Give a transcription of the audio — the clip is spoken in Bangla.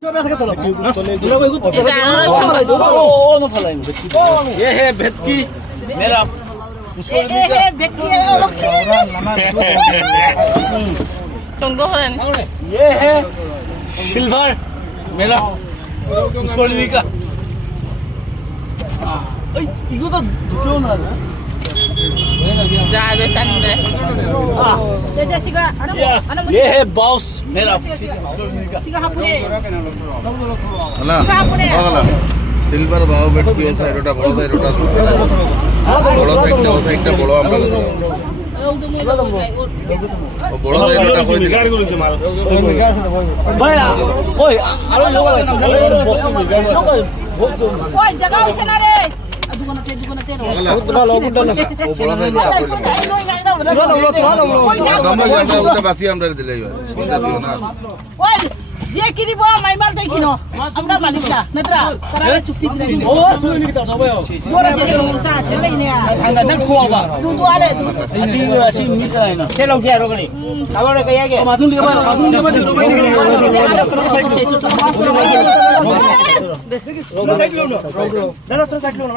ये है भेटकी मेरा ये है सिल्वर मेरा सोलवी का इको तो क्यों ना ये है बॉस मेरा সিলভার বাউ বেটকি আছে এটা বড় সাইড ওটা বড় সাইডটা ও সাইডটা বড় আমরা ও বড় সাইড ওটা কই দিলা ভাই ওই আরো লোক আছে ওই জায়গা হইছে না রে ও বড় সাইডটা কইলাম বাসি আমরা দিলে না ওই যে কিনিব মাইমাল দেই কিনো আমরা মালিকটা নেত্রা তারা চুক্তি দিলাই ও তুই নি কিতা দবাই মোরা যে চা ছেলে নে খান্দা না খোয়াবা তুই তো আরে আসি মিটাই না সে লোক যারো গনি আগরে কইয়া গে মাথুন দিকে সাইকেল না দাদা তো সাইকেল না